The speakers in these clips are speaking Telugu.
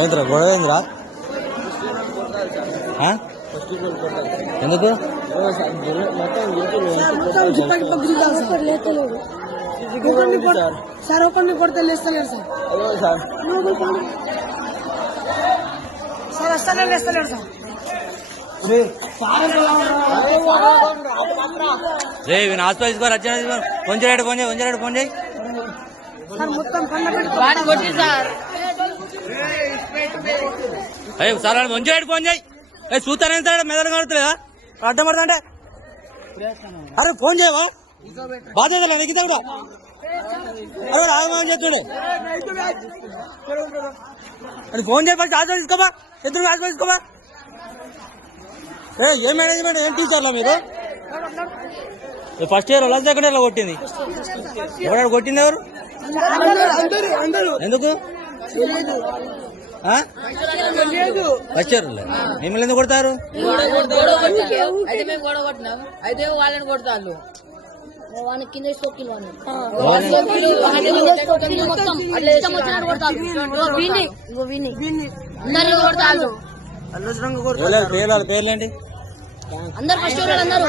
ఏంద్రా గొడవ ఏంద్రా? ఎందుకు సార్ ఒకరిని కొడితే లేస్తలేరు సార్. సార్ వస్తలేరు లేస్తలేరు సార్. రే వీని హాస్పిటల్ తీసుకోవాలి. వచ్చి కొంచెం ఫోన్ చేయి సార్. మొత్తం పండ కొట్టి సార్. అయ్యో సార్ మంచిగా ఫోన్ చేయి. చూస్తానే మెదడు కడుతులేదా? అడ్డం పడుతుంటే అరే ఫోన్ చేయవా? బాధ్యత నెగ్గితే కూడా అరే ఆగమని చెప్తుండే. అది ఫోన్ చేయి ఫస్ట్ హాస్పిటల్ తీసుకోమా. ఎదురు హాస్పిటల్ తీసుకోమా. ఏం మేనేజ్మెంట్ ఏం టీచర్లా మీరు? First year last second year లో కొట్టింది ఎవరు కొట్టింది? ఎవరు? ఎందుకు ఫస్ట్ ఇయర్ మిమ్మల్ని ఎందుకు కొడతారు? అయితే వాళ్ళని కొడతారు. కింద పేర్లేంటి? అందరు ఫస్ట్ అందరూ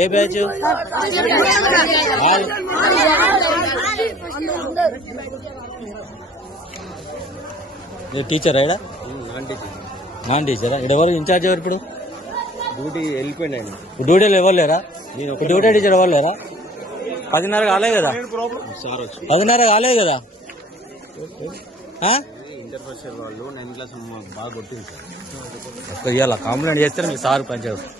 ఏ బ్యాచ్? టీచరా? ఇక్కడ నాన్ టీచరా? ఇక్కడ ఎవరు ఇన్ఛార్జ్? ఎవరు ఇప్పుడు? డ్యూటీ వెళ్ళిపోయింది. డ్యూటీలో ఎవరు లేరా? డ్యూటీ టీచర్ ఎవరు లేరా? 10:30 కాలే కదా? 10:30 కాలే కదా? ఇంటర్ ఫస్ట్ ఇయర్ వాళ్ళు 9th క్లాస్ బాగా కొట్టింది సార్. ఇవాళ కంప్లైంట్ చేస్తే మీకు సార్ పనిచేస్తారు.